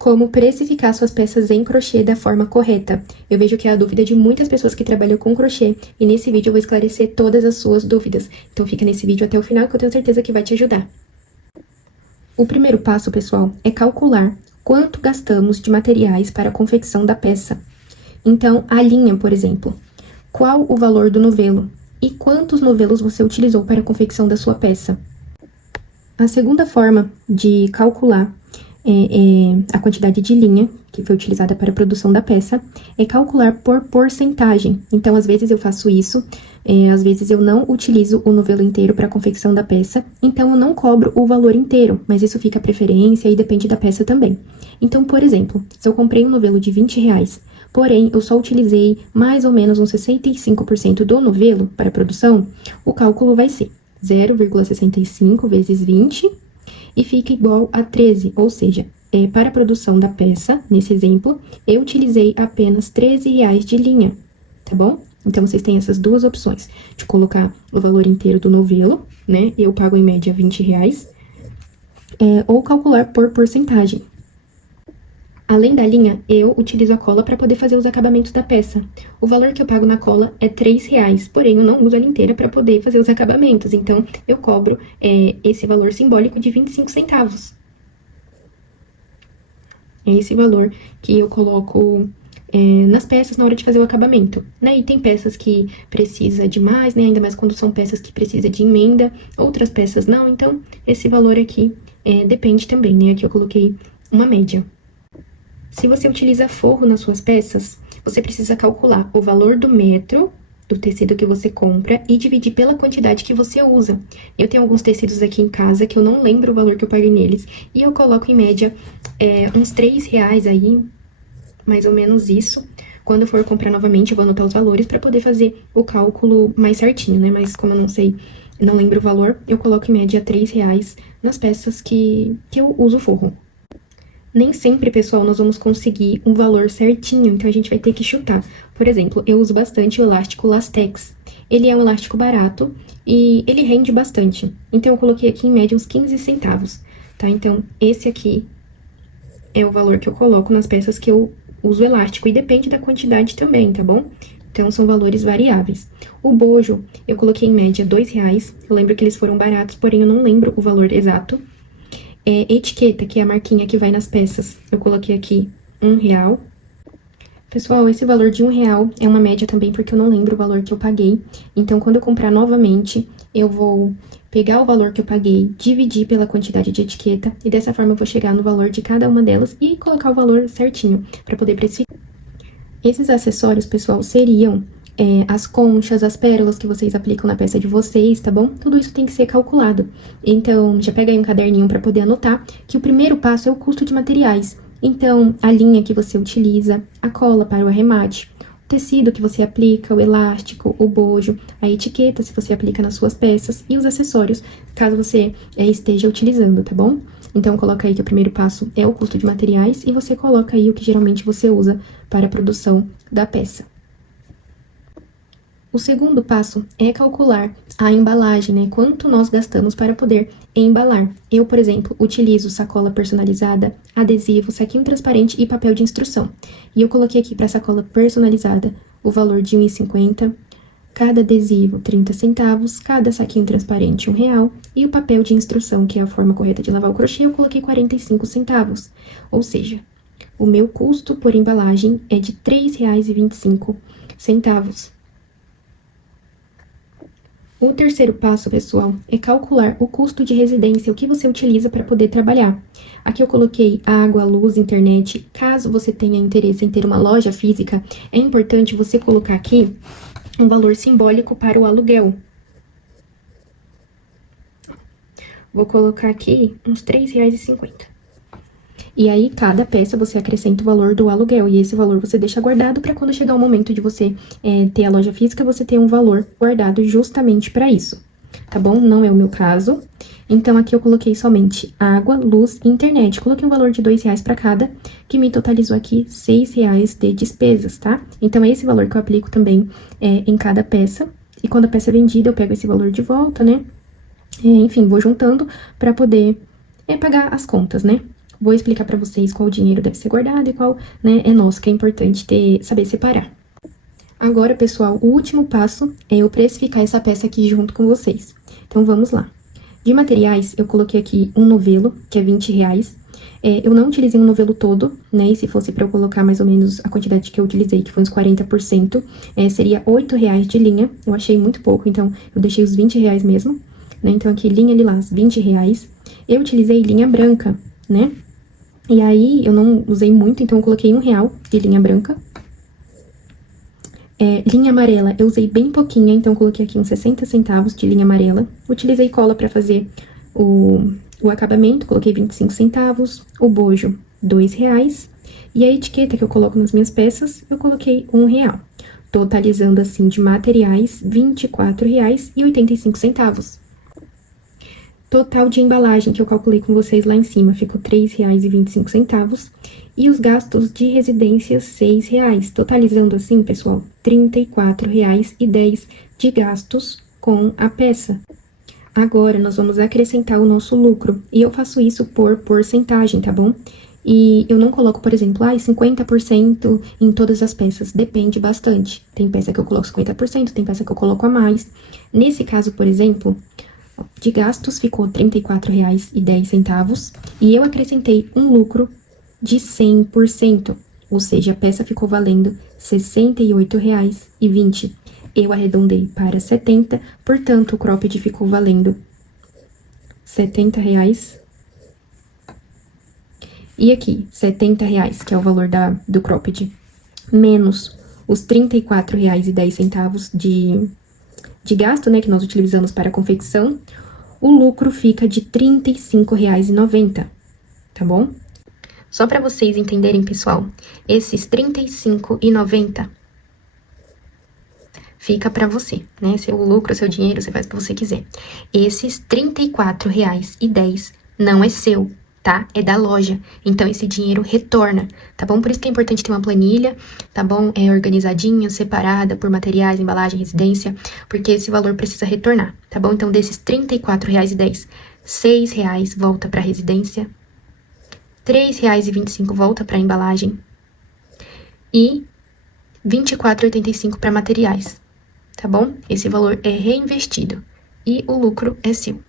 Como precificar suas peças em crochê da forma correta. Eu vejo que é a dúvida de muitas pessoas que trabalham com crochê, e nesse vídeo eu vou esclarecer todas as suas dúvidas. Então fica nesse vídeo até o final que eu tenho certeza que vai te ajudar. O primeiro passo, pessoal, é calcular quanto gastamos de materiais para a confecção da peça. Então, a linha, por exemplo, qual o valor do novelo e quantos novelos você utilizou para a confecção da sua peça. A segunda forma de calcular a quantidade de linha que foi utilizada para a produção da peça é calcular por porcentagem. Então, às vezes eu faço isso, às vezes eu não utilizo o novelo inteiro para a confecção da peça, então eu não cobro o valor inteiro, mas isso fica a preferência e depende da peça também. Então, por exemplo, se eu comprei um novelo de R$20, porém eu só utilizei mais ou menos uns 65% do novelo para a produção, o cálculo vai ser 0,65 vezes 20 e fica igual a 13, ou seja, para a produção da peça, nesse exemplo, eu utilizei apenas R$13 de linha, tá bom? Então, vocês têm essas duas opções, de colocar o valor inteiro do novelo, né? Eu pago em média R$20, ou calcular por porcentagem. Além da linha, eu utilizo a cola para poder fazer os acabamentos da peça. O valor que eu pago na cola é R$3, porém eu não uso ela inteira para poder fazer os acabamentos, então eu cobro esse valor simbólico de 25 centavos. É esse valor que eu coloco nas peças na hora de fazer o acabamento, né? E tem peças que precisa de mais, né? Ainda mais quando são peças que precisa de emenda, outras peças não, então esse valor aqui depende também, né? Aqui eu coloquei uma média. Se você utiliza forro nas suas peças, você precisa calcular o valor do metro do tecido que você compra e dividir pela quantidade que você usa. Eu tenho alguns tecidos aqui em casa que eu não lembro o valor que eu paguei neles, e eu coloco em média uns R$3 aí, mais ou menos isso. Quando eu for comprar novamente, eu vou anotar os valores para poder fazer o cálculo mais certinho, né? Mas como eu não sei, não lembro o valor, eu coloco em média R$3 nas peças que eu uso forro. Nem sempre, pessoal, nós vamos conseguir um valor certinho, então a gente vai ter que chutar. Por exemplo, eu uso bastante o elástico Lastex. Ele é um elástico barato e ele rende bastante. Então, eu coloquei aqui em média uns 15 centavos, tá? Então, esse aqui é o valor que eu coloco nas peças que eu uso elástico e depende da quantidade também, tá bom? Então, são valores variáveis. O bojo, eu coloquei em média R$2. Eu lembro que eles foram baratos, porém eu não lembro o valor exato. Etiqueta, que é a marquinha que vai nas peças, eu coloquei aqui R$1. Pessoal, esse valor de R$1 é uma média também, porque eu não lembro o valor que eu paguei. Então, quando eu comprar novamente, eu vou pegar o valor que eu paguei, dividir pela quantidade de etiqueta, e dessa forma eu vou chegar no valor de cada uma delas e colocar o valor certinho, para poder precificar. Esses acessórios, pessoal, seriam as conchas, as pérolas que vocês aplicam na peça de vocês, tá bom? Tudo isso tem que ser calculado. Então, já pega aí um caderninho para poder anotar que o primeiro passo é o custo de materiais. Então, a linha que você utiliza, a cola para o arremate, o tecido que você aplica, o elástico, o bojo, a etiqueta se você aplica nas suas peças e os acessórios, caso você esteja utilizando, tá bom? Então, coloca aí que o primeiro passo é o custo de materiais e você coloca aí o que geralmente você usa para a produção da peça. O segundo passo é calcular a embalagem, né? Quanto nós gastamos para poder embalar. Eu, por exemplo, utilizo sacola personalizada, adesivo, saquinho transparente e papel de instrução. E eu coloquei aqui para sacola personalizada o valor de R$1,50, cada adesivo 30 centavos, cada saquinho transparente R$1, e o papel de instrução, que é a forma correta de lavar o crochê, eu coloquei 45 centavos. Ou seja, o meu custo por embalagem é de R$3,25. O terceiro passo, pessoal, é calcular o custo de residência, o que você utiliza para poder trabalhar. Aqui eu coloquei água, luz, internet. Caso você tenha interesse em ter uma loja física, é importante você colocar aqui um valor simbólico para o aluguel. Vou colocar aqui uns R$3,50. E aí, cada peça você acrescenta o valor do aluguel, e esse valor você deixa guardado para quando chegar o momento de você ter a loja física, você ter um valor guardado justamente para isso, tá bom? Não é o meu caso. Então, aqui eu coloquei somente água, luz e internet. Coloquei um valor de R$2 para cada, que me totalizou aqui R$6 de despesas, tá? Então, é esse valor que eu aplico também em cada peça. E quando a peça é vendida, eu pego esse valor de volta, né? Enfim, vou juntando para poder pagar as contas, né? vou explicar pra vocês qual dinheiro deve ser guardado e qual, né, é nosso, que é importante saber separar. Agora, pessoal, o último passo é eu precificar essa peça aqui junto com vocês. Então, vamos lá. De materiais, eu coloquei aqui um novelo, que é R$20. Eu não utilizei um novelo todo, né? E se fosse pra eu colocar mais ou menos a quantidade que eu utilizei, que foi uns 40%, seria R$8 de linha. Eu achei muito pouco, então eu deixei os R$20 mesmo, né? Então, aqui, linha lilás, R$20. Eu utilizei linha branca, né? E aí, eu não usei muito, então eu coloquei R$1 de linha branca. Linha amarela, eu usei bem pouquinha, então coloquei aqui uns 60 centavos de linha amarela. Utilizei cola pra fazer o acabamento, coloquei 25 centavos. O bojo, R$2. E a etiqueta que eu coloco nas minhas peças, eu coloquei R$1. Totalizando, assim, de materiais, R$24,85. Total de embalagem que eu calculei com vocês lá em cima, ficou R$3,25. E os gastos de residências, R$6. Totalizando assim, pessoal, R$34,10 de gastos com a peça. Agora, nós vamos acrescentar o nosso lucro. E eu faço isso por porcentagem, tá bom? E eu não coloco, por exemplo, 50% em todas as peças. Depende bastante. Tem peça que eu coloco 50%, tem peça que eu coloco a mais. Nesse caso, por exemplo, de gastos ficou R$34,10 e eu acrescentei um lucro de 100%, ou seja, a peça ficou valendo R$68,20. Eu arredondei para 70, portanto, o cropped ficou valendo R$70. E aqui, R$70, que é o valor do cropped, menos os R$34,10 de gasto, né, que nós utilizamos para a confecção, o lucro fica de R$35,90, tá bom? Só para vocês entenderem, pessoal, esses R$35,90 fica para você, né? Seu lucro, seu dinheiro, você faz o que você quiser. Esses R$34,10 não é seu, tá? É da loja. Então, esse dinheiro retorna, tá bom? Por isso que é importante ter uma planilha, tá bom? Organizadinha, separada por materiais, embalagem, residência, porque esse valor precisa retornar, tá bom? Então, desses R$34,10, R$6 volta pra residência, R$3,25 volta pra embalagem e R$24,85 para materiais, tá bom? Esse valor é reinvestido e o lucro é seu.